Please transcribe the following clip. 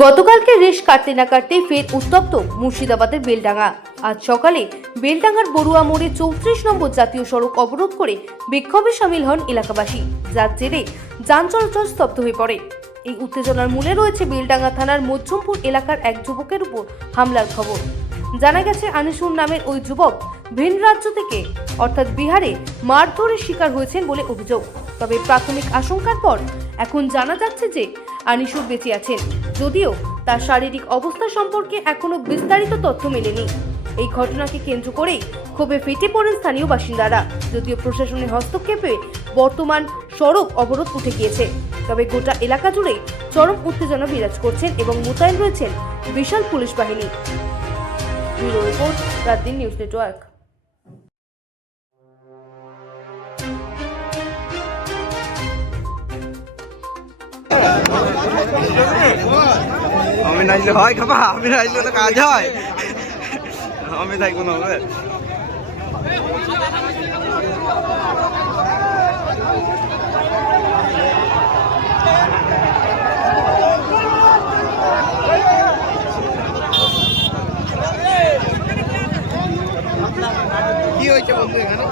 গতকালকে রেশ কাটতে না কাটতে ফের উত্তপ্ত মুর্শিদাবাদের বেলডাঙ্গা। আজ সকালে বেলডাঙ্গার বড়ুয়া মোড়ে 34 নম্বর জাতীয় সড়ক অবরোধ করে বিক্ষোভে সামিল হন এলাকাবাসী, যার জেরে যান চলাচল স্তব্ধ হয়ে পড়ে। এই উত্তেজনার মূলে রয়েছে বেলডাঙ্গা থানার মধ্যমপুর এলাকার এক যুবকের উপর হামলার খবর। জানা গেছে আনিসুর নামের ওই যুবক ভিন রাজ্য থেকে অর্থাৎ বিহারে মারধরের শিকার হয়েছেন বলে অভিযোগ। তবে প্রাথমিক আশঙ্কার পর এখন জানা যাচ্ছে যে আনিসুর বেঁচে আছেন, যদিও তার শারীরিক অবস্থা সম্পর্কে এখনো বিস্তারিত তথ্য মেলেনি। এই ঘটনাকে কেন্দ্র করেই ক্ষোভে ফেটে পড়েন স্থানীয় বাসিন্দারা। যদিও প্রশাসনের হস্তক্ষেপে বর্তমান সড়ক অবরোধ উঠে গিয়েছে, তবে গোটা এলাকা জুড়ে চরম উত্তেজনা বিরাজ করছেন এবং মোতায়েন রয়েছেন বিশাল পুলিশ বাহিনী। Bureau report, রাতদিন news network. আমি নাইলে হয় খাবা, আমি নাইলে তো কাজ হয়, আমি থাকবো না হবে। কি হয়েছে বন্ধু এখানে?